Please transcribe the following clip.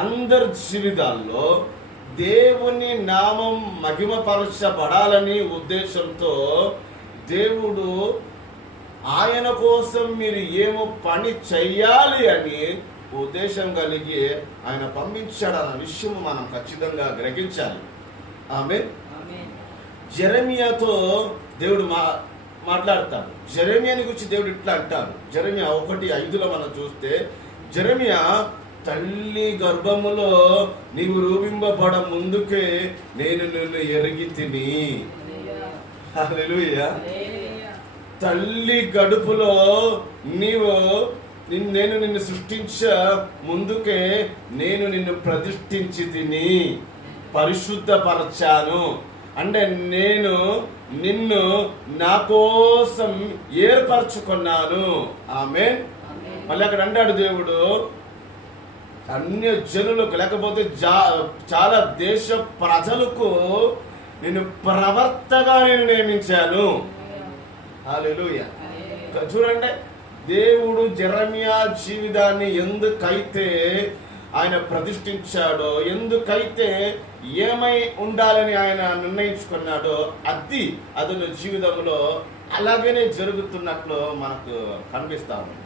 అందరి జీవితాల్లో దేవుని నామం మహిమపరచబడాలని ఉద్దేశంతో దేవుడు ఆయన కోసం మీరు ఏమో పని చెయ్యాలి అని ఉద్దేశం కలిగి ఆయన పంపించాడన్న విషయం మనం ఖచ్చితంగా గ్రహించాలి. ఆమేన్. జెరెమియాతో దేవుడు మాట్లాడతాడు. జెరెమియాని గురించి దేవుడు ఇట్లా అంటాడు. జెరెమియా 1:5 మనం చూస్తే, జెరెమియా తల్లి గర్భములో నీవు రూపింపబడ ముందుకే నేను నిన్ను ఎరిగి తిని. హల్లెలూయా. తల్లి గడుపులో నేను నిన్ను సృష్టించ ముందుకే నేను నిన్ను ప్రతిష్ఠించి తిని పరిశుద్ధపరచాను. అంటే నేను నిన్ను నా కోసం ఏర్పరచుకున్నాను. ఆమేన్. మళ్ళీ అక్కడ అంటాడు దేవుడు, అన్య జనులకు లేకపోతే చాలా దేశ ప్రజలకు నేను ప్రవర్తగా నియమించాను. హల్లెలూయా. చూడండి, దేవుడు జెరెమియా జీవితాన్ని ఎందుకైతే ఆయన ప్రతిష్ఠించాడో, ఎందుకైతే ఏమై ఉండాలని ఆయన నిర్ణయించుకున్నాడో అది అతని జీవితంలో అలాగనే జరుగుతున్నట్లు మనకు కనిపిస్తా ఉంది.